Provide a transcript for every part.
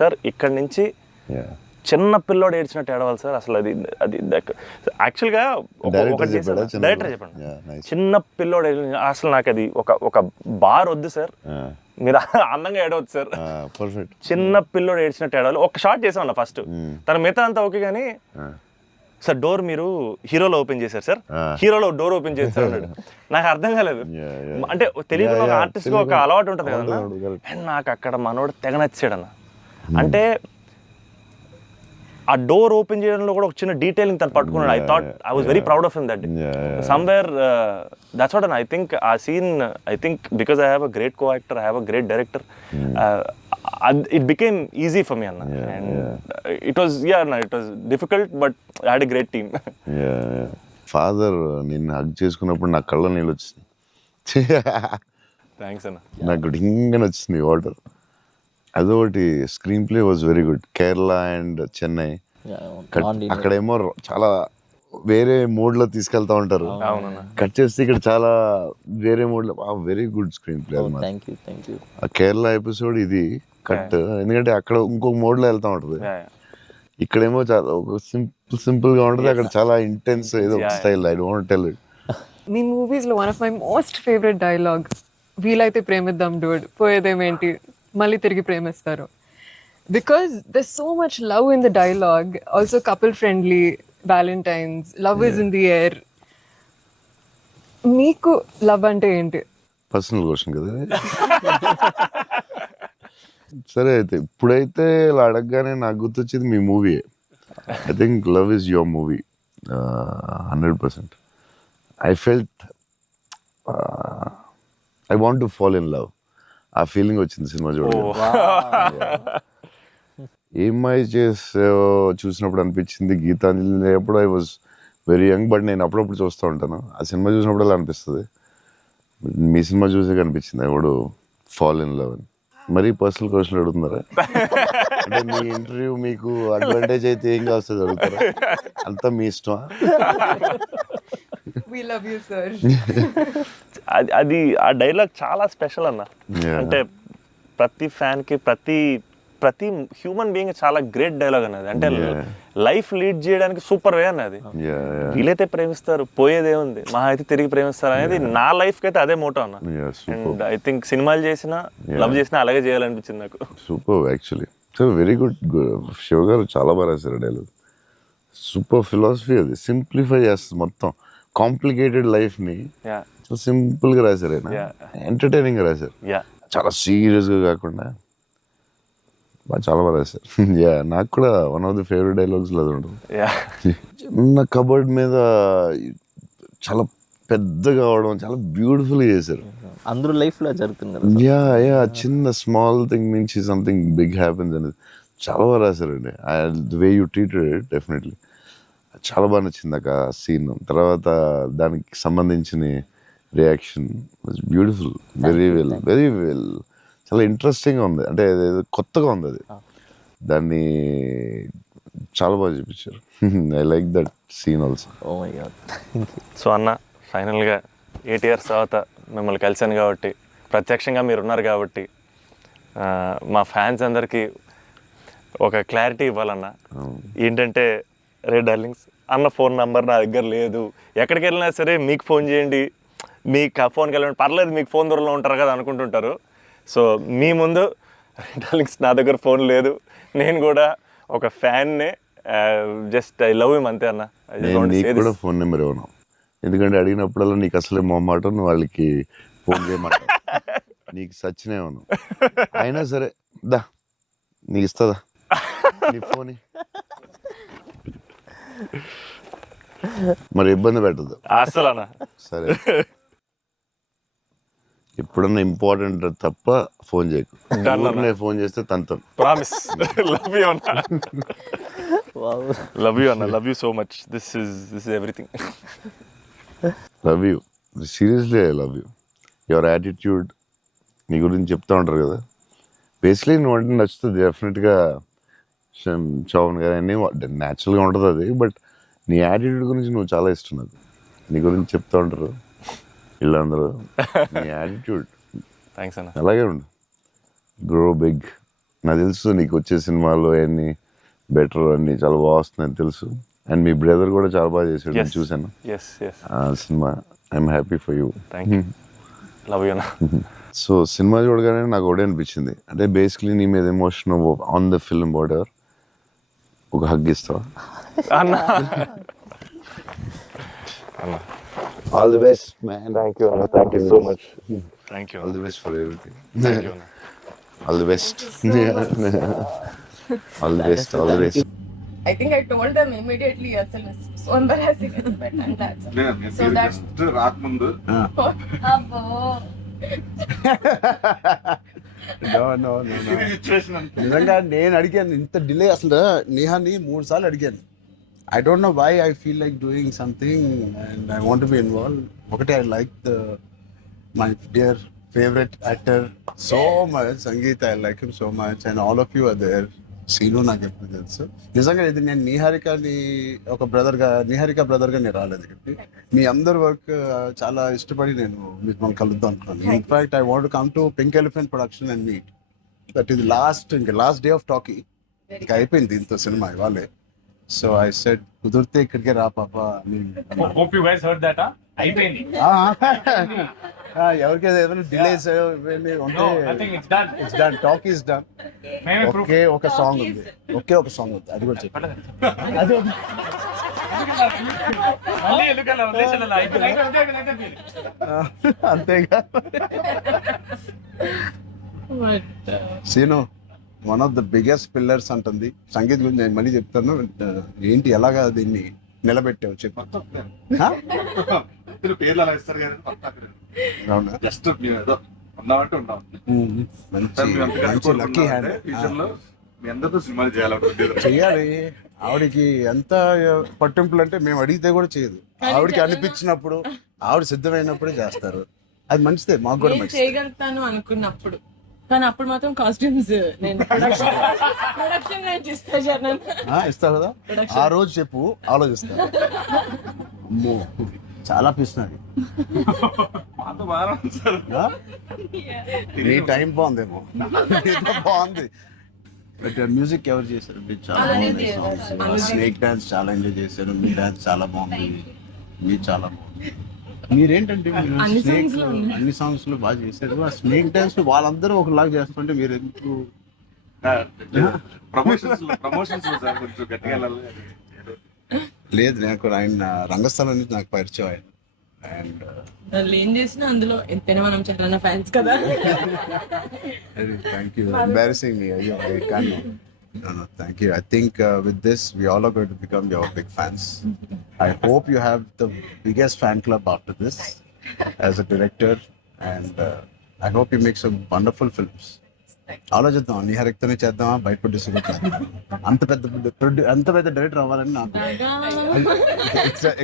Sir ఇక్కడ నుంచి చిన్న పిల్లోడు ఏడ్చినట్టు ఏడవాలి సార్. అసలు అది అది యాక్చువల్గా డైరెక్టర్ చెప్పండి, చిన్న పిల్లోడు అసలు నాకు అది ఒక బార్ వద్దు సార్, మీరు అందంగా ఏడవద్దు సార్, చిన్న పిల్లోడు ఏడ్చినట్టు ఏడవాలి. ఒక షాట్ చేసామన్న ఫస్ట్, తన మిగతా అంతా ఓకే కానీ సార్ డోర్ మీరు హీరోలో ఓపెన్ చేశారు సార్, హీరోలో డోర్ ఓపెన్ చేశారు అన్నాడు. నాకు అర్థం కాలేదు. అంటే తెలియదు, ఒక ఆర్టిస్ట్ ఒక అలవాటు ఉంటుంది కదన్నా. అండ్ నాకు అక్కడ మనోడు తెగ నచ్చాడు అన్న. అంటే ఆ డోర్ ఓపెన్ చేయడంలో కూడా ఒక చిన్న డీటెయిలింగ్ తను పట్టుకున్నాడు. I thought I was very proud of him that day. Somewhere that's what. I think ఆ scene, I think because I have a great co actor, I have a great director, it became easy for me, Anna. And it was, it was difficult, but I had a great team. Father నిన్ను hug చేసుకున్నప్పుడు నా కళ్ళ నీళ్ళు వచ్చినాయి. Thanks అన్న. నాకు డింగని వచ్చింది water. అదొకటి. Screen play was very good. Kerala and Chennai అక్కడేమో చాలా వేరే మోడ్ లో తీసుకెళ్తా ఉంటారు, కట్ చేస్తే ఇక్కడ చాలా వేరే మోడ్ లో. Very good screen play. ఆ కేరళ ఎపిసోడ్ ఇది కట్, ఎందుకంటే అక్కడ ఇంకొక మోడ్ లో వెళ్తా ఉంటది, ఇక్కడేమో చాలా ఒక సింపుల్ గా ఉంటది, అక్కడ చాలా ఇంటెన్స్ ఏదో style. I don't tell it. మీ మూవీస్ లో one of my most favourite dialogue, వీలైతే ప్రేమిద్దాం డూడ్, పోయేదేమేంటి మళ్ళీ తిరిగి ప్రేమిస్తారు. Because there so much love in the dialogue. Also couple friendly, valentines, love is in the air. మీకు లవ్ అంటే ఏంటి? పర్సనల్ క్వశ్చన్ కదా. సరే అయితే ఇప్పుడైతే ఇలా అడగగానే నాకు గుర్తొచ్చేది మీ movie. I think love is your movie 100%. I felt I want to fall in love. ఆ ఫీలింగ్ వచ్చింది సినిమా చూడండి. ఏమై చేసావో చూసినప్పుడు అనిపించింది. గీతాంజలి అప్పుడు I was very young, but నేను అప్పుడప్పుడు చూస్తూ ఉంటాను. ఆ సినిమా చూసినప్పుడు అలా అనిపిస్తుంది. మీ సినిమా చూసే కనిపించింది I would fall in love అని. మరీ పర్సనల్ క్వశ్చన్ అడుగుతున్నారా? అంటే మీ ఇంటర్వ్యూ మీకు అడ్వాంటేజ్ అయితే ఏం కావస్తుంది అడుగుతారా? అంతా మీ ఇష్టమా? అది ఆ డైలాగ్ చాలా స్పెషల్ అన్న. అంటే ప్రతి ఫ్యాన్ కి, ప్రతి హ్యూమన్ బీయింగ్ చాలా గ్రేట్ డైలాగ్ అన్నది. అంటే లైఫ్ లీడ్ చేయడానికి సూపర్ వే అన్నది. వీలైతే ప్రేమిస్తారు, పోయేదే ఉంది, మహా అయితే తిరిగి ప్రేమిస్తారు అనేది నా లైఫ్ కి అయితే అదే మోటో అన్న. అండ్ ఐ థింక్ సినిమాలు చేసినా, లవ్ చేసినా అలాగే చేయాలనిపించింది నాకు. Super actually. So very good. Shiva గారు చాలా బాగా రాశారు డైలాగ్. సూపర్ ఫిలాసఫీ అది. సింప్లిఫై చేస్తుంది మొత్తం కాంప్లికేటెడ్ లైఫ్ ని. సో సింపుల్ గా రాశారు ఆయన. ఎంటర్టైనింగ్ గా రాశారు, చాలా సీరియస్ గా కాకుండా చాలా బాగా రాశారు. నాకు కూడా one of the favourite dialogues అది ఉంటుంది. చిన్న కబర్డ్ మీద చాలా పెద్దగా అవడం చాలా బ్యూటిఫుల్ గా చేశారు. అందరూ లైఫ్ లో జరుగుతుంది. చిన్న స్మాల్ థింగ్ నుంచి సంథింగ్ బిగ్ హ్యాపెన్స్ అనేది చాలా బాగా రాశారండి. The way you treated it definitely చాలా బాగా నచ్చింది ఆ సీన్. తర్వాత దానికి సంబంధించిన reaction was beautiful. Very well చాలా ఇంట్రెస్టింగ్గా ఉంది. అంటే కొత్తగా ఉంది అది. దాన్ని చాలా బాగా చూపించారు. I like that scene also. So అన్న, ఫైనల్గా 8 years తర్వాత మిమ్మల్ని కలిశాను కాబట్టి, ప్రత్యక్షంగా మీరు ఉన్నారు కాబట్టి, మా ఫ్యాన్స్ అందరికీ ఒక క్లారిటీ ఇవ్వాలన్నా. ఏంటంటే, రే డార్లింగ్స్, అన్న ఫోన్ నంబర్ నా దగ్గర లేదు, ఎక్కడికి వెళ్ళినా సరే మీకు ఫోన్ చేయండి, మీకు ఫోన్కి వెళ్ళండి, పర్లేదు మీకు ఫోన్ దూరంలో ఉంటారు కదా అనుకుంటుంటారు. సో మీ ముందు డార్లింగ్స్, నా దగ్గర ఫోన్ లేదు, నేను కూడా ఒక ఫ్యాన్నే, జస్ట్ ఐ లవ్ హిమ్ అంతే అన్న. కూడా ఫోన్ నెంబర్ ఇవ్వను, ఎందుకంటే అడిగినప్పుడల్లా నీకు అసలే మొహమాట, నువ్వు వాళ్ళకి ఫోన్ చేయమాట, నీకు సచ్చినే ఇవ్వను. అయినా సరే దా నీకు ఇస్తుందా నీ ఫోన్, మరి ఇబ్బంది పెట్టదు అసలు అన్న. సరే, ఎప్పుడన్నా ఇంపార్టెంట్ తప్ప ఫోన్ చేయకు. ఫోన్ చేస్తే తనతో ప్రామిస్. లవ్ యూ అన్న. లవ్ యూ అన్న. Love you so much. This is everything. Love you, seriously I love you. Your attitude, నీ గురించి చెప్తా ఉంటారు కదా. బేసిక్లీ నువ్వు అంటే నచ్చుతుంది డెఫినెట్గా. చౌన్ గారు అన్నీ న్యాచురల్గా ఉంటుంది అది, బట్ నీ యాటిట్యూడ్ గురించి నువ్వు చాలా ఇష్టం నాకు. నీ గురించి చెప్తా ఉంటారు వీళ్ళందరూ. నీ యాటిట్యూడ్ థ్యాంక్స్ అన్న. అలాగే ఉండు. గ్రో బిగ్, నాకు తెలుసు నీకు వచ్చే సినిమాలు అన్ని బెటర్ అన్ని చాలా బాగా వస్తున్నాయని తెలుసు. అండ్ మీ బ్రదర్ కూడా చాలా బాగా చేశాడు, నేను చూశాను ఎస్ ఎస్ ఆ సినిమా. I'm happy for you. Thank you, love you. So సినిమా చూడగానే నాకు ఒకటే అనిపించింది, అంటే బేసిక్లీ నీ మీద emotion on the film border ఒక హగ్ ఇస్తావా? అన్న all the best man. Thank you అన్న, thank you so much. Thank you, all the best for everything. Thank you అన్న. All the best. All the best, all the best. I think I told them immediately అసలు so embarrassing అని పెట్టండి that. So that's రాకముందు అబ్బో No. నిజంగా నేను అడిగాను ఇంత డిలే, అసలు నేహాని 3 సార్లు అడిగాను. I don't know why I feel like doing something and I want be involve. ఒకటి I like my dear favourite actor so much, Sangeeth. I like him so much and all of you are there. Seenu నాకు ఎప్పుడు తెలుసు. నిజంగా ఇది నేను నిహారికని ఒక బ్రదర్గా, నిహారిక బ్రదర్గా నేను రాలేదు ఇక్కడికి. మీ అందరి వర్క్ చాలా ఇష్టపడి నేను మీకు కలుద్దాం అనుకున్నాను. In fact I want come to pink elephant production and meet. That is last day of talkie. ఇక అయిపోయింది దీంతో సినిమా ఇవాళే. సో ఐ సెడ్ కుదిరితే ఇక్కడికే రా పాప అని. Hope you guys heard that, huh? అయిపోయింది. ఎవరికైనా ఏదైనా డిలేస్ ఉంటే Nothing, it's done. It's done, talk is done. మేమే proof. ఒకే ఒక సాంగ్ ఉంది, అది కూడా చెప్పండి. అది మళ్ళీ ఎందుకలా వదిలేసాను, అయిపోయింది. అంతేగా. సీను one of the biggest pillars అంటుంది సంగీత్ గురించి. నేను మళ్ళీ చెప్తాను, ఏంటి ఎలాగా దీన్ని నిలబెట్టావు చెప్పు. పేర్లు అలా ఇస్తారు కానీ అవునా? జస్ట్ ఏదో ఉన్నామంటే ఉన్నాం. మంచి లక్కీ హ్యాండ్. ఫ్యూచర్ లో మీ అందరితో సినిమాలు చేయాలనుకుంటున్నారు. చెయ్యాలి. ఆవిడకి ఎంత పట్టింపులు అంటే మేము అడిగితే కూడా చేయదు. ఆవిడకి అనిపించినప్పుడు, ఆవిడ సిద్ధమైనప్పుడే చేస్తారు. అది మంచిదే, మాకు కూడా మంచిది. చేయగలుగుతాను అనుకున్నప్పుడు, కానీ అప్పుడు మాత్రం కాస్ట్యూమ్స్ నేను ప్రొడక్షన్ నుంచి ఇస్తావు కదా, ఆ రోజు చెప్పు, ఆలోచిస్తా. అమ్మో చాలా పిస్తున్నది. మాతో బాగా సార్. నీ టైం బాగుందేమో, నీతో బాగుంది. బట్ మ్యూజిక్ ఎవరు చేశారు? చాలా బాగుంది సాంగ్స్. స్నేక్ డాన్స్ చాలా ఎంజాయ్ చేశారు. మీ డాన్స్ చాలా బాగుంది. మీరు చాలా బాగుంది. మీరేంటంటే మీరు స్నేక్ అన్ని సాంగ్స్ లో బాగా చేశారు. ఆ స్నేక్ డాన్స్ వాళ్ళందరూ ఒకలాగా చేస్తుంటే మీరు ఎందుకు? ప్రమోషన్స్ సార్ కొంచెం గట్టిగా వెళ్ళాలి. లేదు, నాకు ఆయన రంగస్థలం నుంచి నాకు పరిచయం ఆయన. అండ్ వాళ్ళు ఏం చేసినా అందులో ఎంతైనా మనం చాలా ఫ్యాన్స్ కదా. Thank you. Embarrassing me. అయ్యో I can. No, thank you. I think with this, we all are going to become your big fans. I hope you have the biggest fan club after this as a director, and I hope you make some wonderful films. ఆలోచిద్దాం, నిహారికతోనే చేద్దామా, బయట distribute అంత పెద్ద director అవ్వాలని నాకు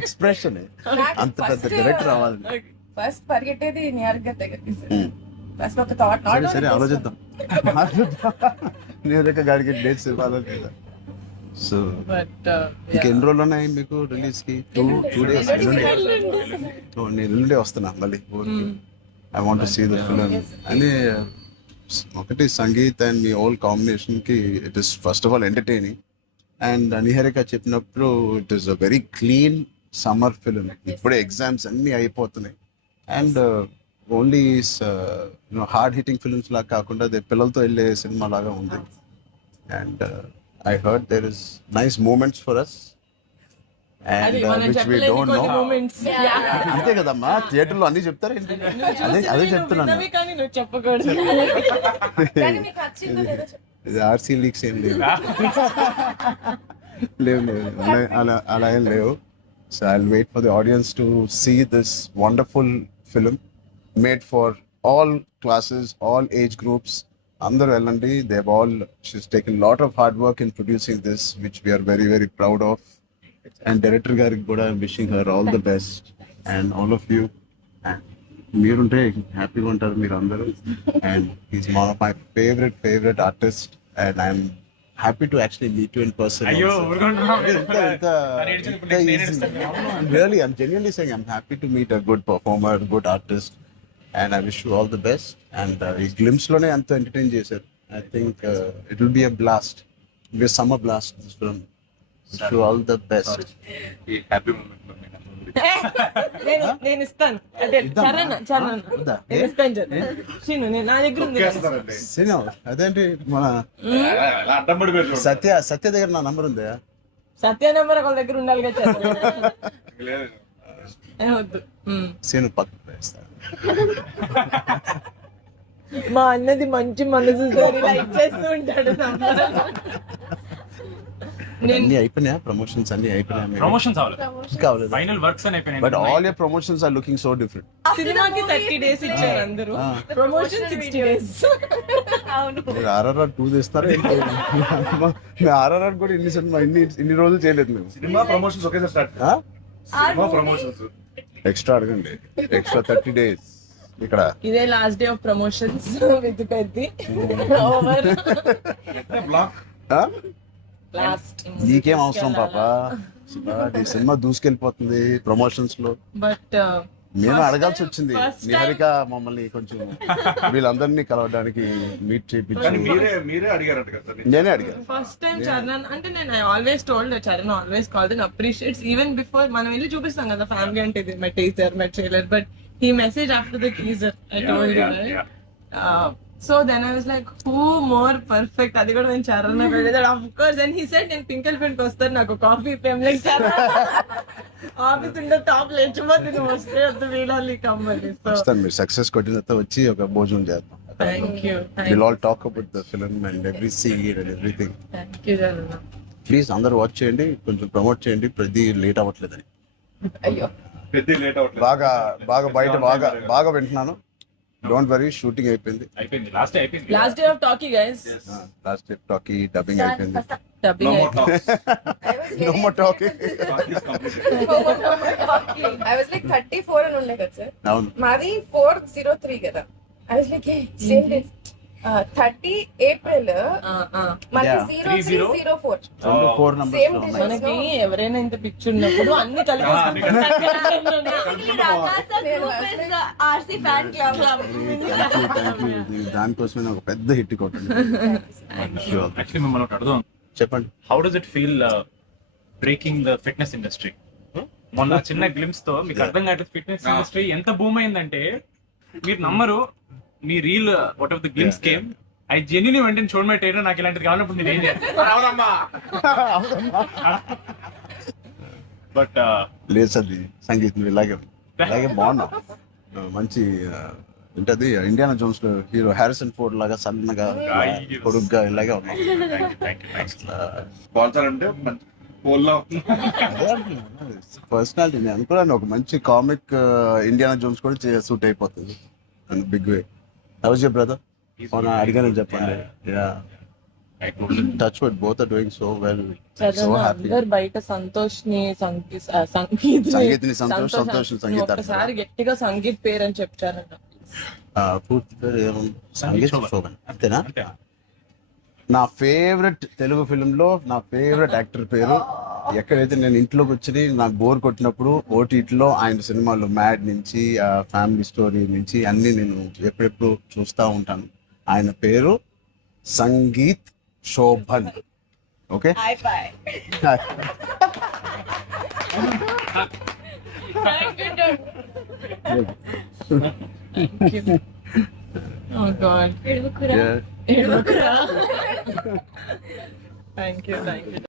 expression. అంత పెద్ద director అవ్వాలని ఫస్ట్ పరిగెట్టేది నిహారిక దగ్గరికి. ఫస్ట్ ఒక థాట్. సరే ఆలోచిద్దాం. నిహారిక గారికి డేట్స్ ఇవ్వాలని లేదా? సో ఇంకెన్ని రోజులు ఉన్నాయి మీకు రిలీజ్ కి? 2 days. నేను ఎల్లుండే వస్తున్నా మళ్ళీ ఊరికి. I want to see the film. అని ఒకటి Sangeeth and me whole combination కి it is first of all entertaining. And Niharika చెప్పినప్పుడు it is a very clean summer film. ఇప్పుడే ఎగ్జామ్స్ అన్నీ అయిపోతున్నాయి. And only hard hitting films లాగా కాకుండా అదే పిల్లలతో వెళ్ళే సినిమా లాగా ఉంది. And I heard there is nice moments for us and which we don't know. అంతే కదమ్మా, థియేటర్లో అన్ని చెప్తారు ఏంటి? అదే చెప్తున్నాను. ఇది ఆర్సీ లీక్స్ ఏం లేవు. అలా ఏం లేవు. So I will wait for the audience to see this wonderful film made for all classes, all age groups. అందరూ వెళ్ళండి. She's taken lot of hard work in producing this, which we are very very proud of. And director గారికి కూడా wishing her all the best and all of you. And మీరుంటే హ్యాపీగా ఉంటారు మీరు అందరూ. And is one of my favourite artist and I'm happy to actually meet you in person. Really, I'm genuinely saying I'm happy to meet a good performer, good artist, and I wish you all the best. And ఈ glimpse లోనే అంత entertain చేశారు. I think it will be a blast. It will be a summer blast, this film. Wish you all the best. ఈ happy moment లో మీకు నేను ఇస్తాను అంటే చరణ్ వద్దా? నేను ఇస్తాను శ్రీను నేను నా దగ్గర ఉంది కదా. సినిమా అదేంటి మన అడ్డం పడిపోయారు సత్య దగ్గర నా నంబర్ ఉందా? సత్య నెంబర్ ఒకళ్ళ దగ్గర ఉండాలి కదా చరణ్. లేదు వద్దు. సీను పక్కన వేస్తాను. మా అన్నది మంచి మనసు సార్, ఇలా ఇచ్చేస్తూ ఉంటాడు number. అన్ని అయిపోయినాయా? ప్రమోషన్స్ అన్ని అయిపోయినాయి? ప్రమోషన్స్ అవ్వాలి, కావలేదు. ఫైనల్ వర్క్స్ అని అయిపోయినాయి. But all your promotions are looking so different. సినిమాకి 30 days ఇచ్చారు అందరూ, ప్రమోషన్ 60 days. మీరు RRR 2 చేస్తారు. మేము RRR కూడా ఇన్ని సినిమా ఇన్ని రోజులు చేయలేదు మేము. సినిమా ప్రమోషన్స్ ఒకేసారి స్టార్ట్. సినిమా ప్రమోషన్స్ ఎక్స్ట్రా అడగండి, ఎక్స్ట్రా 30 days ఇక్కడ. ఇదే last day of promotions with Peddi over block. Last. నీకేం అవసరం పాపా, ఈ సినిమా దూసుకెళ్ళిపోతుంది ప్రమోషన్స్ లో. బట్ మేము అడగాల్సి వచ్చింది నిహారిక మమ్మల్ని కొంచెం వీళ్ళందరినీ కలవడానికి మీట్ కానీ చేయించి. మీరే అడిగారంట కదా సార్. నేనే అడిగాను. ఫస్ట్ టైం చరణ్ అంటే నేను always told Charan always called and appreciates even before మనం వెళ్ళి చూపిస్తాం కదా ఫ్యామిలీ అంటే ఇది my teaser my trailer, but he message after the teaser I told you right. So then I was like who more perfect, అది కూడా నేను చరణ్ వెళ్ళేదాడు of course. And he said నేను పింకల్ పెయింట్ వస్తాను, నాకు coffee fame like Charan office ఉండే టాప్ లేచిపోతే నువ్వు వస్తే వద్దు వీళ్ళని కమ్మని. సో వస్తాను, మీరు సక్సెస్ కొట్టిన తర్వాత వచ్చి ఒక భోజనం చేద్దాం. Thank you We'll all talk about the film and every scene and everything. Thank you Charan. Please అందరూ వాచ్ చేయండి, కొంచెం ప్రమోట్ చేయండి. ప్రతి లేట్ అవ్వట్లేదని అయ్యో పెద్ద లేట్ అవ్వట్లేదు. బాగా బయట బాగా వింటున్నాను. డోంట్ వరీ, షూటింగ్ అయిపోయింది. అయిపోయింది, లాస్ట్ అయిపోయింది. Last day of talkie guys, last step talkie dubbing అయిపోయింది. No dubbing more talks. No more talking. Talk is completed. I was like 34 అని ఉండే కదా సార్, అవును. మాది 403 కదా. I was like same days 30 April మనకి Yeah. 0304 రెండు 4 Same numbers లో day. ఉన్నాయి. మనకి ఎవరైనా ఇంత పిక్చర్ ఉన్నప్పుడు అన్ని కలిపి RC fan club. Thank you. దానికోసమే నాకు పెద్ద హిట్ కొట్టండి. యాక్చువల్లీ మిమ్మల్ని ఒకటి అడుగుదాం, చెప్పండి. How does it feel breaking the fitness industry? మొన్న చిన్న గ్లిమ్స్ తో మీకు అర్థం కావట్లేదు ఫిట్నెస్ ఇండస్ట్రీ ఎంత బూమ్ అయిందంటే మీరు నమ్మరు. మీ reel what of the glimpse came, I genuinely వెంటనే చూడమే ట్రైనర్ నాకు ఇలాంటిది కావాలన్నప్పుడు నేను ఏం చేస్తాను. బట్ లేదు సార్, సంగీత్ నువ్వు ఇలాగే బాగున్నావు. మంచి ఏంటది ఇండియానా జోన్స్ లో హీరో హ్యారిసన్ ఫోర్డ్ లాగా సన్నగా పొడుగ్గా ఇలాగే ఉన్నావు. స్పాన్సర్ అంటే మంచి పోల్లో పర్సనాలిటీ నేను అనుకున్నాను, ఒక మంచి కామిక్ ఇండియానా జోన్స్ కూడా సూట్ అయిపోతుంది big way. How's your brother? అడిగానని చెప్పండి. Touch wood, both are doing so well. So happy. అందరు బయట సంతోష్ ని సంగీత్ సంగీత్ని సంతోష్, సంతోష్ సంగీత్. ఒకసారి గట్టిగా సంగీత్ పేరు అని చెప్తారంట. పూర్తి పేరు ఏముంది? సంగీత్ శోభన్, అంతేనా? నా ఫేవరెట్ తెలుగు ఫిల్మ్ లో నా ఫేవరెట్ యాక్టర్ పేరు. ఎక్కడైతే నేను ఇంట్లోకి వచ్చి నాకు బోర్ కొట్టినప్పుడు ఓటీటీలో ఆయన సినిమాలు మ్యాడ్ నుంచి ఫ్యామిలీ స్టోరీ నుంచి అన్ని నేను ఎప్పుడెప్పుడు చూస్తూ ఉంటాను. ఆయన పేరు Sangeet Shobhan. Okay, Oh God. Yeah. Thank you.